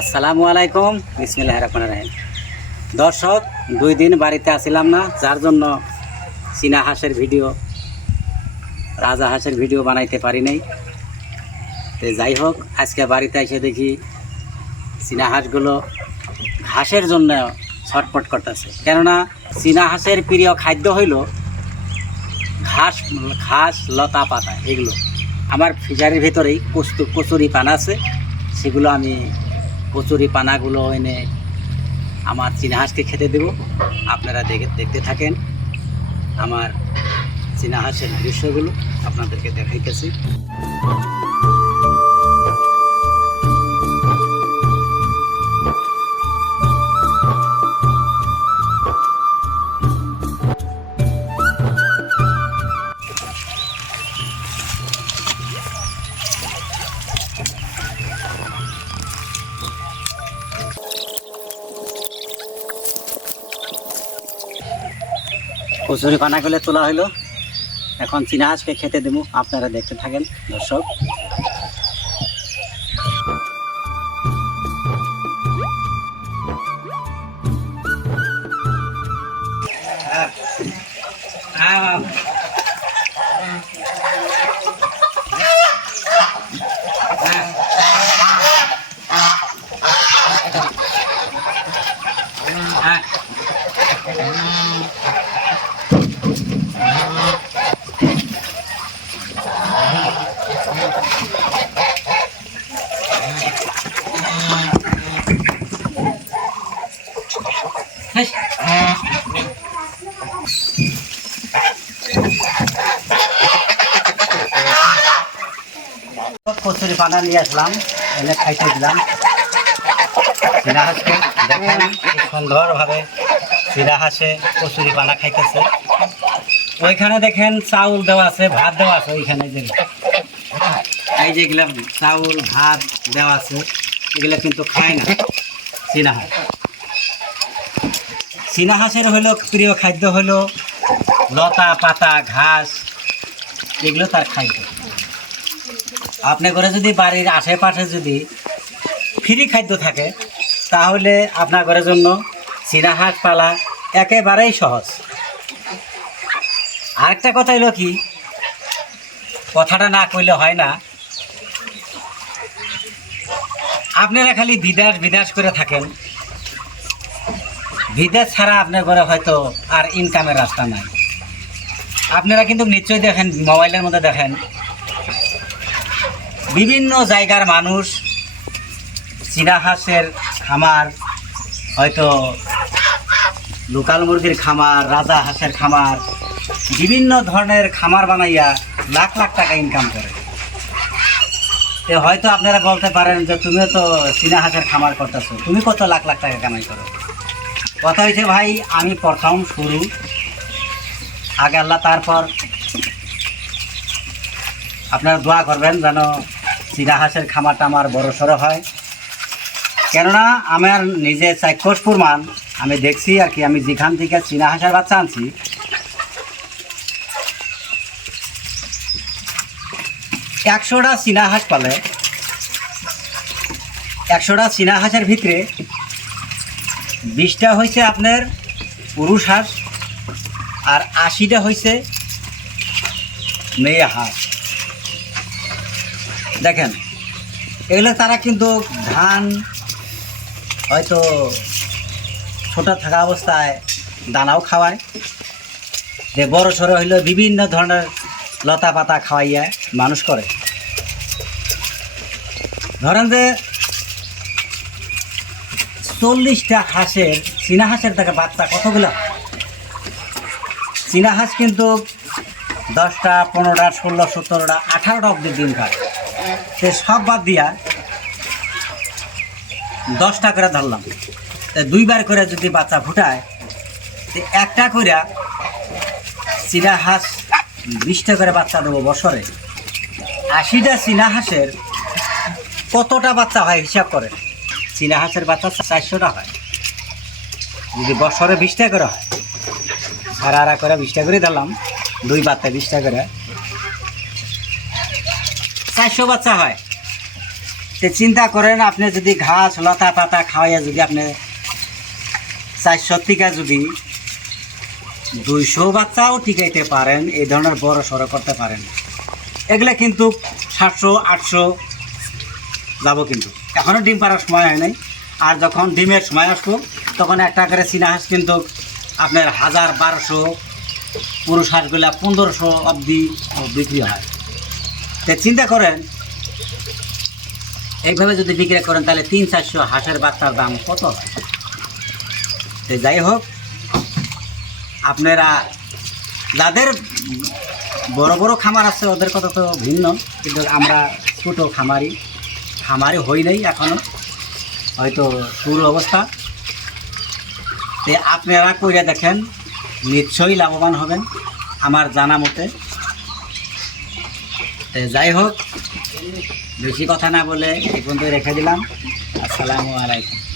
আসসালামু আলাইকুম, বিসমিল্লাহির রহমানির রহিম। দর্শক, 2 দিন বাড়িতে আসিলাম না, যার জন্য চীনা হাঁসের ভিডিও, রাজা হাঁসের ভিডিও বানাইতে পারি নাই। তো যাই হোক, আজকে বাড়িতে এসে দেখি চীনা হাঁসগুলো ঘাসের জন্য ছটফট করতেছে। কেননা চীনা হাঁসের প্রিয় খাদ্য হইল ঘাস, ঘাস, লতা পাতা। এগুলো আমার ফ্রিজারের ভিতরেই কচুরি পানা আছে, সেগুলো আমি কচুরি পানাগুলো এনে আমার চীনা হাঁসকে খেতে দেব। আপনারা দেখতে থাকেন আমার চীনা হাঁসের দৃশ্যগুলো আপনাদেরকে দেখাইতেছি। কচুরি পানাগুলো তোলা হলো, এখন চীনা হাঁসকে খেতে দেবো। আপনারা দেখতে থাকেন দর্শক। কচুরি পানা নিয়ে আসলাম, এনে খাইতে দিলাম চীনা হাঁসকে। দেখেন কি সুন্দরভাবে চীনা হাঁসে কচুরি পানা খাইতেছে। ওইখানে দেখেন চাউল দেওয়া আছে, ভাত দেওয়া আছে। ওইখানে এই যেগুলো চাউল ভাত দেওয়া আছে, এগুলো কিন্তু খায় না চীনা হাঁস। চীনা হাঁসের হলো প্রিয় খাদ্য হলো লতা পাতা, ঘাস, এগুলো তার খাদ্য। আপনার ঘরে যদি বাড়ির আশেপাশে যদি ফ্রি খাদ্য থাকে, তাহলে আপনার ঘরের জন্য চীনা হাঁস পালা একেবারেই সহজ। আরেকটা কথা হলো কি, কথাটা না কইলে হয় না, আপনারা খালি বিদেশ করে থাকেন। বিদেশ ছাড়া আপনার ঘরে হয়তো আর ইনকামের রাস্তা নাই। আপনারা কিন্তু নিশ্চয়ই দেখেন, মোবাইলের মধ্যে দেখেন, বিভিন্ন জায়গার মানুষ চীনা হাঁসের খামার, হয়তো লোকাল মুরগির খামার, রাজা হাঁসের খামার, বিভিন্ন ধরনের খামার বানাইয়া লাখ লাখ টাকা ইনকাম করে। তো হয়তো আপনারা বলতে পারেন যে তুমিও তো চীনা হাঁসের খামার করতেছো, তুমি কত লাখ লাখ টাকা কামাই করো। কথা হয়েছে ভাই, আমি প্রথম শুরু, আগে আল্লাহ, তারপর আপনারা দোয়া করবেন যেন চীনা হাঁসের খামারটা আমার বড় সড়ো হয়। কেননা আমার নিজে চাক্ষুষ প্রমাণ আমি দেখছি আর কি। আমি যেখান থেকে চীনা হাঁসের বাচ্চা আনছি, 100টা চীনা হাঁস পালে 100টা চীনা হাঁসের ভিতরে 20টা হয়েছে আপনার পুরুষ হাঁস, আর 80টা হয়েছে মেয়ে হাঁস। দেখেন, এগুলো তারা কিন্তু ধান হয়তো ছোট থাকা অবস্থায় দানাও খাওয়ায়, যে বড় সড়ো হইলে বিভিন্ন ধরনের লতা পাতা খাওয়াইয়া মানুষ করে। ধরেন যে 40টা হাঁসের, চীনা হাঁসের থেকে বাচ্চা কতগুলো? চীনা হাঁস কিন্তু 10টা 15টা 16 17টা 18টা অব্দি ডিম খায়। সে সব বাদ দিয়া 10টা করে ধরলাম, 2বার করে যদি বাচ্চা ফুটায়, একটা করে চীনা হাঁস 20টা করে বাচ্চা দেবো বছরে। 80টা চীনা হাঁসের কতটা বাচ্চা হয় হিসাব করে। চীনা হাঁসের বাচ্চা 400টা হয়, যদি বছরে 20টা করে হয়, আর করে 20টা করে দিলাম, 2 বাচ্চা 20টা করে 400 বাচ্চা হয়। তো চিন্তা করেন, আপনি যদি ঘাস লতা পাতা খাওয়াইয়া যদি আপনি 400 থেকে যদি 200 বাচ্চাও টিকাইতে পারেন, এই ধরনের বড় সড়ো করতে পারেন, এগুলো কিন্তু 700-800 যাব। কিন্তু এখনও ডিম পাড়ার সময় হয় নাই। আর যখন ডিমের সময় আসবো তখন একটা করে চীনা হাঁস কিন্তু আপনার 1000-1200, পুরুষ হাঁসগুলা 1500 অবধি বিক্রি হয়। তো চিন্তা করেন, এইভাবে যদি বিক্রি করেন তাহলে 300-400 হাঁসের বাচ্চার দাম কত হয়। তো যাই হোক, আপনারা যাদের বড় বড় খামার আছে ওদের কথা তো ভিন্ন, কিন্তু আমরা ছোটো খামারি হই নাই এখনও, হয়তো শুরু অবস্থা। তো আপনারা কইরা দেখেন, নিশ্চয়ই লাভবান হবেন আমার জানা মতে। তো যাই হোক, বেশি কথা না বলে এই পর্যন্ত রেখে দিলাম। আসসালামু আলাইকুম।